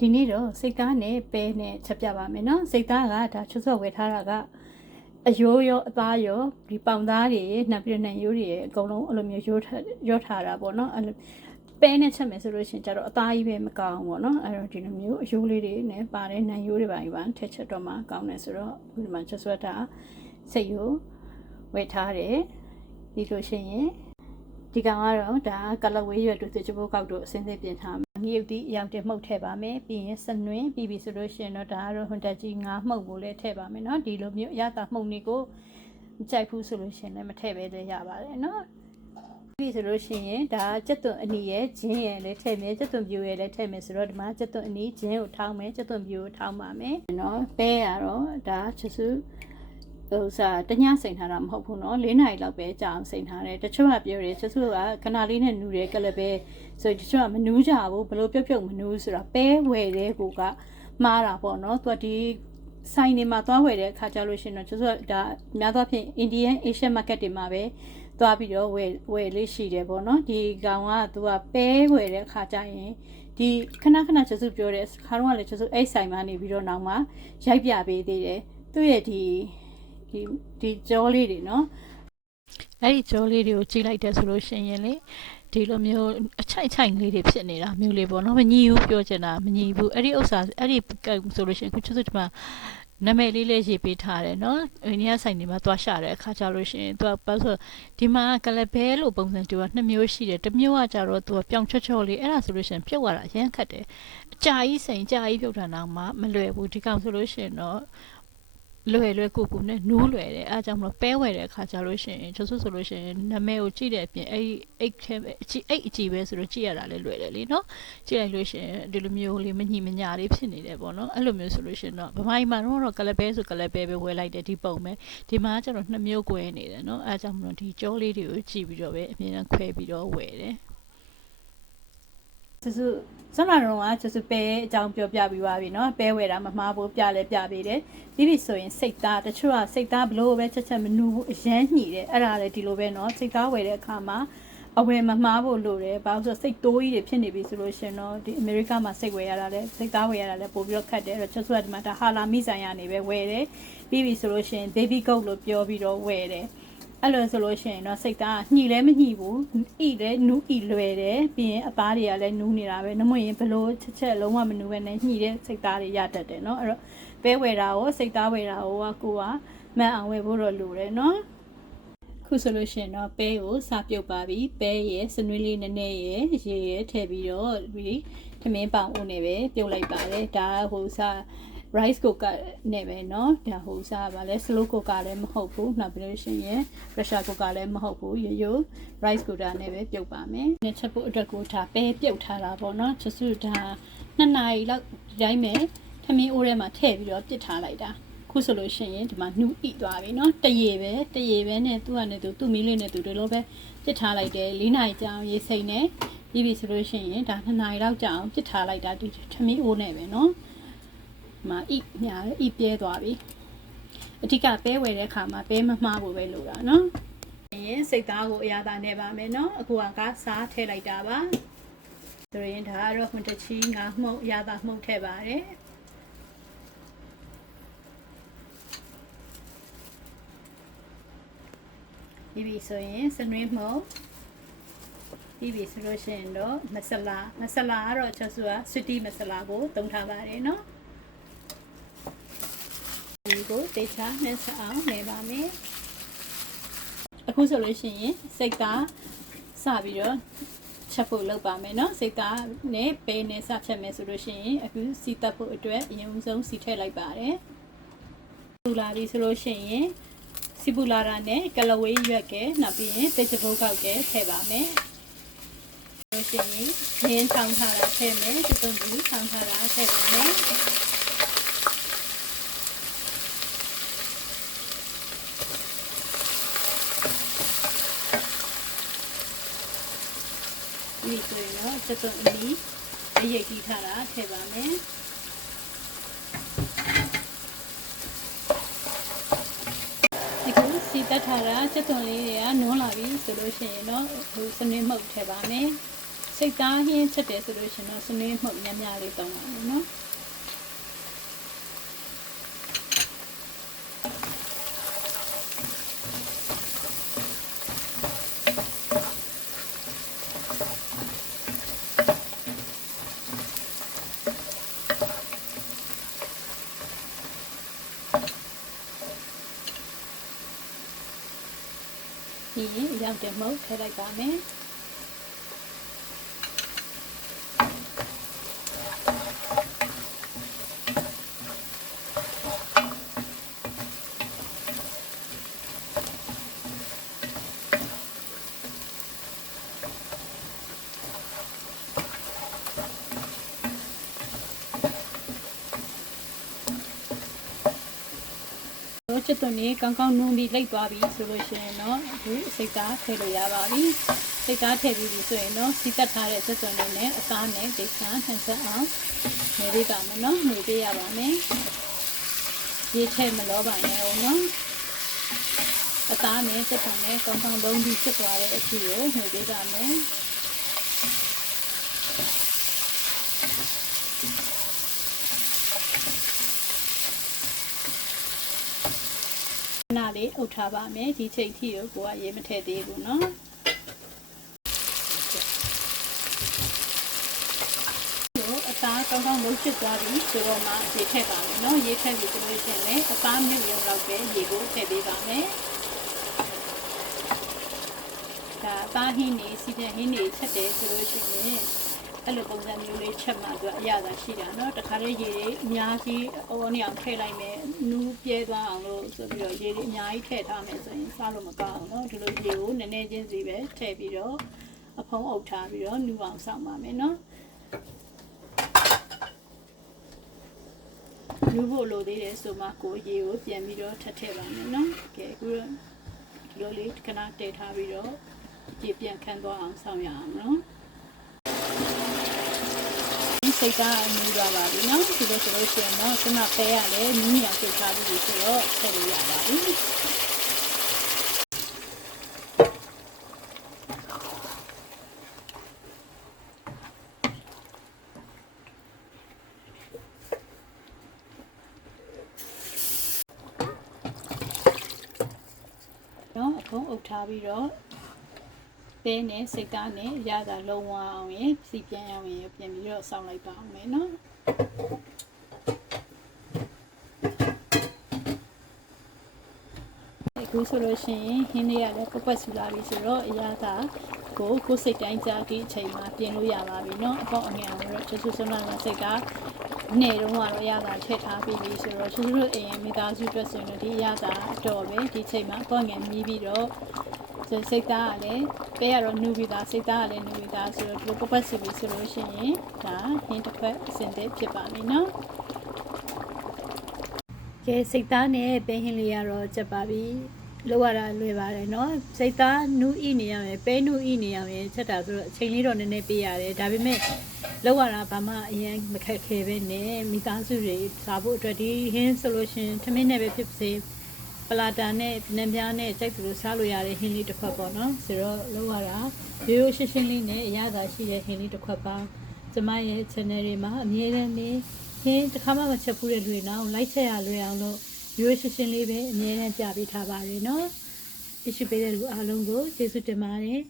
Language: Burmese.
ဒီနေ့တော့စိတ်သားနဲ့ပဲနဲ့ချက်ပြပါမယ်နော်စိတ်သားကဒါချွတ်စော့ဝယ်ထားတာကအယိုးရောအသားရောဒီပေါင်သားတွေနှပ်ပြည့်နှံရိုးတွေအကုန်လုံးအဲ့လိုမျိုးရောထားတာပေါ့နော်အဲ့လိုပဲနဲ့ချက်မယ်ဆိုလို့ရှိရင်ကျတော့အသားကြီးပဲမကောင်းပေါ့နော်အဲ့တော့ဒီလိုမျိုးအယိုးလေးတွေနဲ့ပါတယ်နှံရိုးတွေပါထည့်ချက်တော့မှကောင်းတယ်ဆိုတော့ဒီမှာချွတ်စော့တာစိတ်ရိုးဝယ်ထားတယ်ပြီးလို့ရှိရင်ဒီကောင်ကတော့ဒါကလဝေးရွက်တို့စကြပိုးကောက်တို့အစင်းစင်းပြင်ထားငရုတ်တီးအယောင်တင်မှုတ်ထည့်ပါမယ်ပြီးရင်စနွင်းပြီးပြီဆိုလို့ရှိရင်တော့ဒါကတော့ဟွန်တက်ကြီးငါးမှုတ်ကိုလည်းထည့်ပါမယ်เนาะဒီလိုမျိုးအရသာမှုတ်နေကိုမကြိုက်ဘူးဆိုလို့ရှိရင်လည်းမထည့်ပဲလည်းရပါတယ်เนาะပြီးဆိုလို့ရှိရင်ဒါကြက်သွန်အနီရဲ့ဂျင်းရဲ့လည်းထည့်မယ်ကြက်သွန်ပြူရဲ့လည်းထည့်မယ်ဆိုတော့ဒီမှာကြက်သွန်အနီဂျင်းကိုထောင်းမယ်ကြက်သွန်ပြူကိုထောင်းပါမယ်เนาะပဲရတော့ဒါချစ်စုဟိုစားတညစိန်ထားတာမဟုတ်ဘူးเนาะ၄နာရီလောက်ပဲကြာအောင်စိန်ထားတယ်တချို့ကပြောတယ်ချစ်စုကခဏလေးနဲ့နူတယ်ကလည်းပဲဆိုတချို့ကမနူးကြဘူးဘလို့ပြုတ်မနူးဆိုတာပဲဝယ်တဲ့ကိုကမှားတာပေါ့เนาะသူကဒီဆိုင်တွေမှာသွားဝယ်တဲ့အခါကျလို့ရှိရင်တော့ချစ်စုကဒါများသောအားဖြင့် Indian Asian market တွေမှာပဲသွားပြီးတော့ဝယ်လေးရှိတယ်ပေါ့เนาะဒီကောင်ကသူကပဲဝယ်တဲ့အခါကျရင်ဒီခဏချစ်စုပြောတဲ့ခါတော့လည်းချစ်စုအဲ့ဆိုင်မှာနေပြီးတော့နောက်မှရိုက်ပြပေးသေးတယ်သူ့ရဲ့ဒီကြောလေးတွေเนาะအဲ့ဒီကြောလေးတွေကိုကြည့်လိုက်တယ်ဆိုလို့ရှိရင်လေဒီလိုမျိုးအချိုက်လေးတွေဖြစ်နေတာမျိုးလေးပေါ့เนาะမညီဘူးပြောချင်တာမညီဘူးအဲ့ဒီဥစ္စာအဲ့ဒီဆိုလို့ရှိရင်ခုချစ်ဒီမှာနာမည်လေးရေးပေးထားတယ်เนาะအိန္ဒိယဆိုင်တွေမှာသွားရှာတဲ့အခါကျလို့ရှိရင်သူကဘာလို့ဒီမှာကလဘဲလို့ပုံစံတူက2မျိုးရှိတယ်တစ်မျိုးကကြတော့သူကပြောင်ချောလေးအဲ့ဒါဆိုလို့ရှိရင်ပြုတ်ရတာအရန်ခတ်တယ်အကြာကြီးစိန်ကြာကြီးပြုတ်တာတော့မှမလွယ်ဘူးဒီကောင်ဆိုလို့ရှိရင်တော့လွယ်ကိုနဲ့နူးလွယ်တယ်အဲအကြောင်းမလို့ပဲဝယ်တဲ့အခါကျလို့ရှိရင်ချို့ဆိုလို့ရှိရင်နာမည်ကိုကြည့်တဲ့အပြင်အဲ့အိတ်ထဲပဲအကြည့်ပဲဆိုတော့ကြည့်ရတာလည်းလွယ်တယ်လीเนาะကြည့်လိုက်လို့ရှိရင်ဒီလိုမျိုးလေးမညီမညာလေးဖြစ်နေတယ်ပေါ့နော်အဲ့လိုမျိုးဆိုလို့ရှိရင်တော့ဗမာပြည်မှာတော့ကလပဲဆိုကလပဲဝယ်လိုက်တယ်ဒီပုံပဲဒီမှာကျတော့2မျိုးကွဲနေတယ်เนาะအဲအကြောင်းမလို့ဒီကြောလေးတွေကိုကြည့်ပြီးတော့ပဲအမြင်နဲ့ခွဲပြီးတော့ဝယ်တယ်ကျစုလာတော့ကျစုပဲအကြောင်းပြောပြပြီးပါပြီเนาะပဲဝယ်တာမမှားဘူးပြလဲပြပေးတယ်ပြီးပြီဆိုရင်စိတ်သားတချို့ကစိတ်သားဘလို့ပဲချက်မနူဘူးအရန်ညှိတယ်အဲ့ဒါလည်းဒီလိုပဲเนาะစိတ်သားဝယ်တဲ့အခါမှာအဝယ်မမှားဖို့လိုတယ်ဘာလို့ဆိုစိတ်တိုးကြီးတွေဖြစ်နေပြီဆိုလို့ရှင်တော့ဒီအမေရိကမှာစိတ်ဝယ်ရတာလဲစိတ်သားဝယ်ရတာလဲပို့ပြီးတော့ခတ်တယ်အဲ့တော့ကျစုကဒီမှာဒါဟာလာမိဆိုင်ရနေပဲဝယ်တယ်ပြီးပြီဆိုလို့ရှင် baby goat လို့ပြောပြီးတော့ဝယ်တယ်အဲ့လိုဆိုလို့ရှိရင်တော့စိတ်သားညှိလဲမညှိဘူးဣလဲနူးဣလွယ်တယ်ပြီးရင်အသားတွေကလည်းနူးနေတာပဲနှမွေရင်ဘလို့ချက်လုံးဝမနူးပဲနဲ့ညှိတဲ့စိတ်သားတွေရတတ်တယ်เนาะအဲ့တော့ပဲဝယ်တာကိုစိတ်သားဝယ်တာကိုကိုကမှန်အောင်ဝယ်ဖို့တော့လိုတယ်เนาะခုဆိုလို့ရှိရင်တော့ပဲကိုစပြုတ်ပါပြီပဲရဲ့စနွေးလေးနည်းနည်းရဲ့ရေရဲ့ထည့်ပြီးတော့ဒီထမင်းပေါင်ဦးနဲ့ပဲပြုတ်လိုက်ပါတယ်ဒါဟိုစrice cooker နဲ့ပဲเนาะဒါဟိုစားပါလဲ slow cooker လည်းမဟုတ်ဘူးနောက်ပြီးလို့ရှိရင် pressure cooker လည်းမဟုတ်ဘူးရိုး rice cooker နဲ့ပဲပြုတ်ပါမယ်။နဲ့ချက်ဖို့အတွက်ကိုဒါပဲပြုတ်ထားတာပေါ့เนาะချစုဒါ2နာရီလောက်ရိုက်မယ်ထမင်းအိုးထဲမှာထည့်ပြီးတော့ပစ်ထားလိုက်တာခုဆိုလို့ရှိရင်ဒီမှာနှူးဣသွားပြီเนาะတရေပဲနဲ့သူ့ကနေသူ့မီးလေးနဲ့သူဒီလိုပဲပစ်ထားလိုက်တယ်4နာရီကြာအောင်ရေစိမ့်နေပြီးပြီဆိုလို့ရှိရင်ဒါ2နာရီလောက်ကြာအောင်ပစ်ထားလိုက်တာဒီထမင်းအိုးနဲ့ပဲเนาะမှာညာပြဲသွားပြီအဓိကပဲဝယ်တဲ့အခါမှာပဲမမှားဖို့ပဲလိုတာเนาะရင်စိတ်သားကိုအရသာနဲ့ပါမယ်เนาะအခုကစားထည့်လိုက်တာပါဆိုရင်ဒါကတော့ဟွန်တချီငါမှုတ်အရသာမှုတ်ထည့်ပါတယ်ပြီးပြီဆိုရင်စနွေးမှုတ်ပြီးပြီဆိုလို့ရှိရင်တော့မဆလာကတော့ချက်စုကဆွတီမဆလာကိုသုံးထားပါတယ်เนาะဒီကိုတေချာနဲ့စအောင်နေပါမယ်အခုဆိုလို့ရှိရင်စိတ်သားစပြီးတော့ချက်ဖို့လုပ်ပါမယ်เนาะစိတ်သားနဲ့ပဲနဲ့စဖြတ်မယ်ဆိုလို့ရှိရင်အခုစီတက်ဖို့အတွက်အရင်ဆုံးစီထည့်လိုက်ပါတယ်ပူလာပြီဆိုလို့ရှိရင်စီပူလာတာနဲ့ကလဝေးရွက်ကဲနောက်ပြီးရင်တေချပုတ်ကောက်ကဲထည့်ပါမယ်လို့ရှိရင်ရင်းထောင်းထားတာထည့်မယ်ဒီတုံးကြီးထောင်းထားတာထည့်ပါမယ်ဒီဆိုရင်တော့ချက်သွန်အနီးအရိပ်တီးထားတာထည့်ပါမယ်ဒီကိုစီတက်ထားတာချက်သွန်လေးတွေကနွမ်းလာပြီဆိုလို့ရှိရင်တော့ဟိုစနစ်မှုတ်ထည့်ပါမယ်စ စိတ်သားဟင်းချက်တယ်ဆိုလို့ရှင်တော့စနင်းမှုတ်များများလေးတောင်းပါမယ်နော်ဒီရောက်တဲ့မုတ်ထည့်လိုက်ပါမယ်ချစ်သွန်နေကောင်းကောင်းနုံပြီးလိုက်သွားပြီဆိုလို့ရှိရင်တော့ဒီစိတ်သားထည့်လို့ရပါပြီစိတ်သားထည့်ပြီးပြီဆိုရင်တော့စီတက်ထားတဲ့ချစ်သွန်လေးနဲ့အသားနဲ့ဒိတ်ဆန်နှံဆက်အောင်နေပေးပါမယ်နော်နေပေးရပါမယ်ရေထည့်မလောပါနဲ့အောင်နော်အသားနဲ့ချစ်သွန်နဲ့ကောင်းကောင်းလုံးပြီးဖြစ်သွားတဲ့အဖြစ်ကိုနေပေးပါမယ်နာလေးအုပ်ထားပါမယ်ဒီချိန်ထိကိုကရေမထည့်သေးဘူးเนาะအသားကောင်းကောင်းလုံးချစ်သွားပြီဆိုတော့မှရေထည့်ပါမယ်เนาะရေထည့်ပြီးဆိုလို့ရှိရင်လည်းအသားမြုပ်ရုံလောက်ပဲရေကိုထည့်ပေးပါမယ်ဒါအသားဟင်းနေစီပြန်ဟင်းနေချက်တယ်ဆိုလို့ရှိရင်အဲ့လိုပုံစံမျိုးလေးချက်မှသူကအရသာရှိတာเนาะတခါလေးရေတွေအများကြီးဟိုနေအောင်ထည့်လိုက်မယ်နူးပြဲသွားအောင်လို့ဆိုပြီးတော့ရေတွေအများကြီးထည့်ထားမယ်ဆိုရင်စားလို့မကောင်းဘူးเนาะဒီလိုရေကိုနည်းနည်းချင်းစီပဲထည့်ပြီးတော့အဖုံးအုပ်ထားပြီးတော့နူးအောင်စောင့်ပါမယ်เนาะနူးဖို့လိုသေးတယ်ဆိုမှကိုရေကိုပြန်ပြီးတော့ထပ်ထည့်ပါမယ်เนาะကဲအခုဒီလိုလေးခဏတည်ထားပြီးတော့ရေပြန်ခန်းသွားအောင်စောင့်ရအောင်เนาะစိတ်သားနူးသွားပါပြီเนาะဒီလိုဆိုလို့ရှိရင်တော့ခုနပဲရတယ်နူးညံစိတ်ထားပြီးဆိုတော့ထည့်လို့ရပါပြီเนาะအခုအုပ်ထားပြီးတော့ပဲနဲ့စိတ်သားနဲ့ရတာလုံးဝအောင်ရင်စီပြန်အောင်ရင်ပြန်ပြီးတော့ဆောင်းလိုက်ပါအောင်မယ်နော်အခုဆိုလို့ရှိရင်ဟင်းလေးရလည်းပတ်ဆူလာပြီဆိုတော့အရသာကိုစိတ်တိုင်းကြဒီအချိန်မှာပြင်လို့ရပါပြီเนาะအပေါက်အငယ်အောင်တော့ချစ်စွန်းလာစိတ်ကနေ့တုန်းကတော့ရတာထည့်ထားပြီးပြီဆိုတော့ချစ်စွန်းအိမ်မိသားစုအတွက်ဆိုရင်ဒီရတာတော့ပဲဒီချိန်မှာအပေါက်ငယ်မြည်ပြီးတော့စိတ်သားကလည်းပဲရတော့နူပြီးသားစိတ်သားကလည်းနူပြီးသားဆိုတော့ဒီလိုပတ်စီပြီးဆိုလို့ရှိရင်ဒါဟင်းတစ်ခွက်အစင်သေးဖြစ်ပါပြီเนาะကဲစိတ်သားနဲ့ပဲဟင်းလေးရတော့ချက်ပါပြီလောက်ရတာလွယ်ပါတယ်เนาะစိတ်သားနူးဤနေရမယ်ပဲနူးဤနေရမယ်ချက်တာဆိုတော့အချိန်လေးတော့နည်းနည်းပေးရတယ်ဒါပေမဲ့လောက်ရတာဘာမှအရင်မခက်ခဲပဲနဲ့မိသားစုတွေစားဖို့အတွက်ဒီဟင်းဆိုလို့ရှိရင်ထမင်းနဲ့ပဲဖြစ်ပါစေပလာတာနဲ့နံပြားနဲ့ကြိုက်သူလို့စားလို့ရတဲ့ဟင်းလေးတစ်ခွက်ပေါ့နော်ဆိုတော့လောက်ရတာရိုးရိုးရှင်းရှင်းလေးနဲ့အရသာရှိတဲ့ဟင်းလေးတစ်ခွက်ပါကျမရဲ့ channel တွေမှာအမြဲတမ်းလေးဟင်းတစ်ခါမှမချက်ဘူးတဲ့လူတွေနော်လိုက်ချက်ရလွယ်အောင်လို့ရိုးရှင်းရှင်းလေးပဲအမြဲတမ်းပြပေးထားပါတယ်နော်သိရှိပေးတဲ့လူအားလုံးကိုကျေးဇူးတင်ပါတယ်